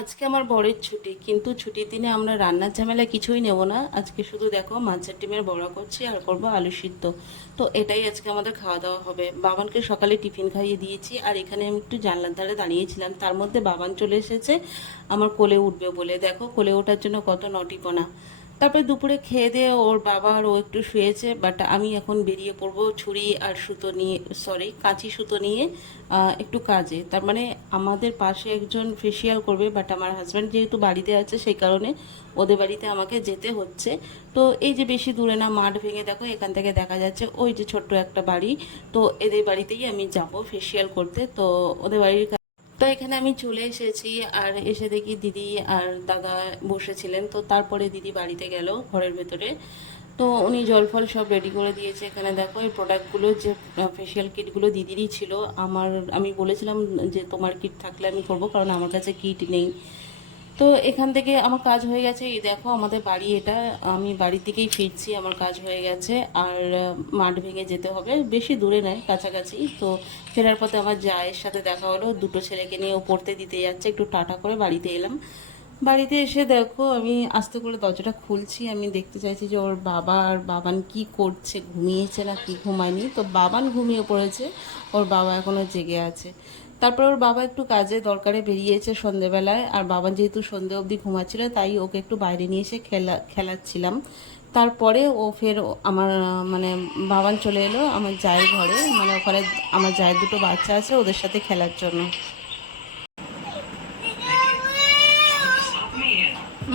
আজকে আমার বরের ছুটি, কিন্তু ছুটির দিনে আমরা রান্নার ঝামেলা কিছুই নেব না। আজকে শুধু দেখো মাছের ডিমের বড়া করছি আর করব আলু সিদ্ধ। তো এটাই আজকে আমাদের খাওয়া দাওয়া হবে। বাবানকে সকালে টিফিন খাইয়ে দিয়েছি, আর এখানে আমি একটু জানলার ধারে দাঁড়িয়েছিলাম, তার মধ্যে বাবান চলে এসেছে আমার কোলে উঠবে বলে। দেখো কোলে ওঠার জন্য কত নটিপনা। তারপরে দুপুরে খেয়ে দিয়ে ওর বাবা আর ও একটু শুয়েছে, বাট আমি এখন বেরিয়ে পড়বো ছুরি আর সুতো নিয়ে, সরি কাঁচি সুতো নিয়ে একটু কাজে। তার মানে আমাদের পাশে একজন ফেসিয়াল করবে, বাট আমার হাজব্যান্ড যেহেতু বাড়িতে আছে সেই কারণে ওদের বাড়িতে আমাকে যেতে হচ্ছে। তো এই যে বেশি দূরে না, মাঠ ভেঙে দেখো এখান থেকে দেখা যাচ্ছে ওই যে ছোট্ট একটা বাড়ি। তো এদের বাড়িতেই আমি যাব ফেসিয়াল করতে। তো ওদের বাড়ির তো এখানে আমি চলে এসেছি, আর এসে দেখি দিদি আর দাদা বসেছিলেন। তো তারপরে দিদি বাড়িতে গেল ঘরের ভেতরে। তো উনি জল ফল সব রেডি করে দিয়েছে। এখানে দেখো এই প্রোডাক্টগুলো, যে ফেসিয়াল কিটগুলো দিদিরই ছিল। আমি বলেছিলাম যে তোমার কিট থাকলে আমি করব, কারণ আমার কাছে কিট নেই। তো এখান থেকে আমার কাজ হয়ে গেছে। এই দেখো আমাদের বাড়ি এটা, আমি বাড়ির দিকেই ফিরছি, আমার কাজ হয়ে গেছে। আর মাঠ ভেঙে যেতে হবে, বেশি দূরে নয়, কাছাকাছি। তো ফেরার পথে আমার জায়ের সাথে দেখা হলো, দুটো ছেলেকে নিয়ে ও পড়তে দিতে যাচ্ছে, একটু টাটা করে বাড়িতে এলাম। বাড়িতে এসে দেখো আমি আস্তে করে দরজাটা খুলছি, আমি দেখতে চাইছি যে ওর বাবা আর বাবান কি করছে, ঘুমিয়েছে না কি ঘুমায়নি। তো বাবান ঘুমিয়ে পড়েছে, ওর বাবা এখনো জেগে আছে। তারপর ওর বাবা একটু কাজে দরকারে বেরিয়েছে সন্ধেবেলায়, আর বাবান যেহেতু সন্ধে অবধি ঘুমাচ্ছিল তাই ওকে একটু বাইরে নিয়ে এসে খেলাচ্ছিলাম। তারপরে ও ফের আমার মানে বাবান চলে এলো আমার জায়ের ঘরে, মানে ওখানে আমার জায়ের দুটো বাচ্চা আছে, ওদের সাথে খেলার জন্য।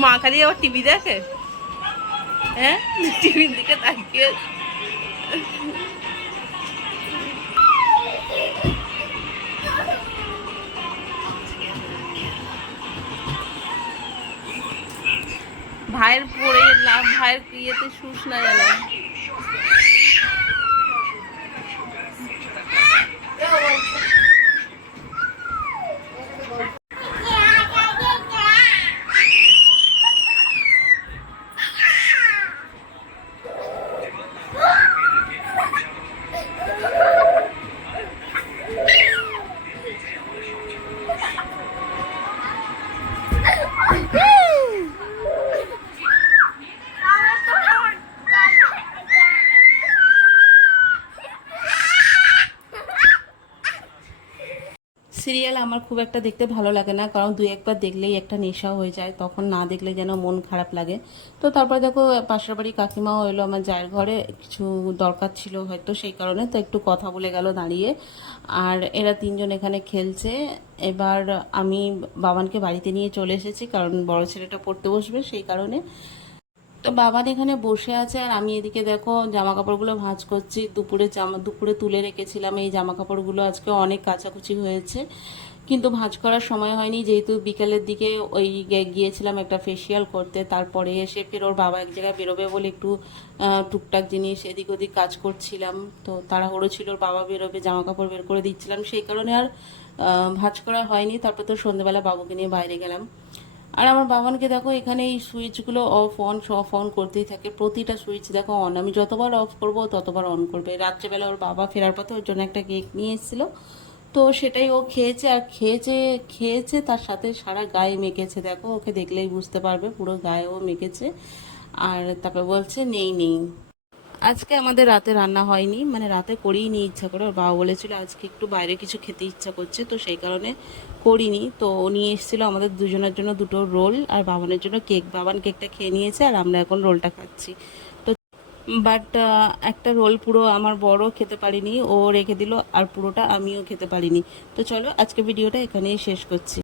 মা খালি আবার টিভি দেখে, হ্যাঁ টিভির দিকে তাকিয়ে। ভাইয়ের পড়ে লাভ, ভাইয়ের ইয়েতে শুস না যেন। সিরিয়াল আমার খুব একটা দেখতে ভালো লাগে না, কারণ দুই একবার দেখলেই একটা নেশা হয়ে যায়, তখন না দেখলে যেন মন খারাপ লাগে। তো তারপরে দেখো পাশের বাড়ি কাকিমাও এলো আমার জায়ের ঘরে, কিছু দরকার ছিল হয়তো সেই কারণে, তো একটু কথা বলে গেল দাঁড়িয়ে। আর এরা তিনজন এখানে খেলছে। এবার আমি বাবানকে বাড়িতে নিয়ে চলে এসেছি, কারণ বড় ছেলেটা পড়তে বসবে সেই কারণে। তো বাবান এখানে বসে আছে, আর আমি এদিকে দেখো জামা কাপড়গুলো ভাঁজ করছি। দুপুরে তুলে রেখেছিলাম এই জামা কাপড়গুলো, আজকে অনেক কাচাকুচি হয়েছে, কিন্তু ভাঁজ করার সময় হয়নি, যেহেতু বিকেলের দিকে ওই গিয়েছিলাম একটা ফেসিয়াল করতে। তারপরে এসে ফের ওর বাবা এক জায়গায় বেরোবে বলে একটু টুকটাক জিনিস এদিক ওদিক কাজ করছিলাম। তো তাড়াহুড়ো ছিল, ওর বাবা বেরোবে, জামা কাপড় বের করে দিচ্ছিলাম, সেই কারণে আর ভাঁজ করা হয়নি। তারপর তো সন্ধ্যেবেলা বাবুকে নিয়ে বাইরে গেলাম। আর আমার বাবানকে দেখো এখানে এই সুইচগুলো অফ অন করতেই থাকে, প্রতিটা সুইচ দেখো অন, আমি যতবার অফ করব ততবার অন করবে। রাত্রেবেলা ওর বাবা ফেরার পথে ওর জন্য একটা কেক নিয়ে এসেছিলো, তো সেটাই ও খেয়েছে। আর খেয়েছে খেয়েছে তার সাথে সারা গায়ে মেখেছে, দেখো ওকে দেখলেই বুঝতে পারবে, পুরো গায়েও মেখেছে। আর তারপর বলছে নেই নেই। আজকে আমাদের রাতে রান্না হয়নি, মানে রাতে করিই নি ইচ্ছা করে, ওর বাবা বলেছিল আজকে একটু বাইরে কিছু খেতে ইচ্ছা করছে, তো সেই কারণে করিনি। তো ও নিয়ে এসেছিলো আমাদের দুজনের জন্য দুটো রোল, আর বাবানের জন্য কেক। বাবান কেকটা খেয়ে নিয়েছে, আর আমরা এখন রোলটা খাচ্ছি। তো বাট একটা রোল পুরো আমার বড় খেতে পারিনি, ও রেখে দিল, আর পুরোটা আমিও খেতে পারিনি। তো চলো আজকে ভিডিওটা এখানেই শেষ করছি।